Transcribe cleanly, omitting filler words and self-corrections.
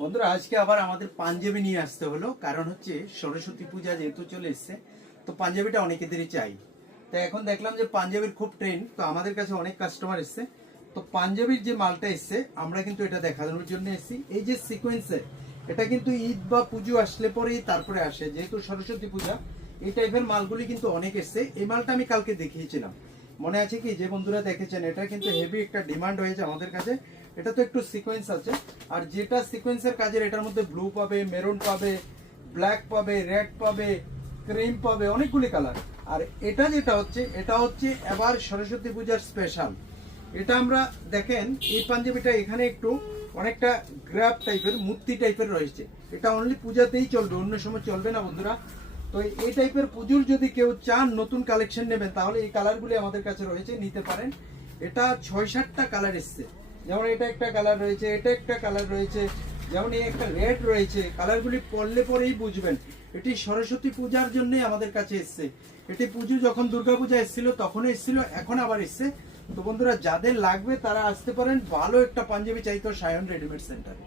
বন্ধুরা আজকে আবার আমাদের পাঞ্জাবি নিয়ে আসতে হলো, কারণ হচ্ছে সরস্বতী পূজা যেহেতু চলে এসছে, তো পাঞ্জাবিটা অনেকেদেরই চাই। তো এখন দেখলাম যে পাঞ্জাবির খুব ট্রেন্ড, তো আমাদের কাছে অনেক কাস্টমার এসছে। তো পাঞ্জাবির যে মালটা এসছে আমরা কিন্তু এটা দেখানোর জন্য এসেছি। এই যে সিকোয়েন্সের, এটা কিন্তু ঈদ বা পুজো আসলে পরেই তারপরে আসে, যেহেতু সরস্বতী পূজা এই টাইপের মালগুলি কিন্তু অনেক এসছে। এই মালটা আমি কালকে দেখিয়েছিলাম, মনে আছে কি? যে বন্ধুরা দেখেছেন, এটা কিন্তু হেভি একটা ডিমান্ড হয়েছে আমাদের কাছে। এটা তো একটু সিকোয়েন্স আছে, আর যেটা সিকোয়েন্সের কাজের এটার মধ্যে ব্লু পাবে, মেরুন পাবে, ব্ল্যাক পাবে, রেড পাবে, ক্রিম পাবে, অনেকগুলি কালার। আর এটা যেটা হচ্ছে, এটা হচ্ছে এবার সরস্বতী পূজার স্পেশাল। এটা আমরা দেখেন, এই পাঞ্জাবিটা এখানে একটু অনেকটা গ্র্যাপ টাইপের, মূর্তি টাইপের রয়েছে। এটা অনলি পূজাতেই চলবে, অন্য সময় চলবে না বন্ধুরা। তো এই টাইপের পুজোর যদি কেউ চান নতুন কালেকশন নেবেন, তাহলে এই কালারগুলি আমাদের কাছে রয়েছে, নিতে পারেন। এটা 6-7টা কালার এসছে। যেমন এটা একটা কালার রয়েছে, এটা একটা কালার রয়েছে, যেমন এই একটা রেড রয়েছে। কালারগুলি পরলে পরেই বুঝবেন এটি সরস্বতী পূজার জন্যই আমাদের কাছে এসছে। এটি পুজো যখন দুর্গাপূজা এসেছিল তখন এসেছিল, এখন আবার এসছে। তো বন্ধুরা যাদের লাগবে তারা আসতে পারেন। ভালো একটা পাঞ্জাবি চাইতো সায়ন রেডিমেড সেন্টারে।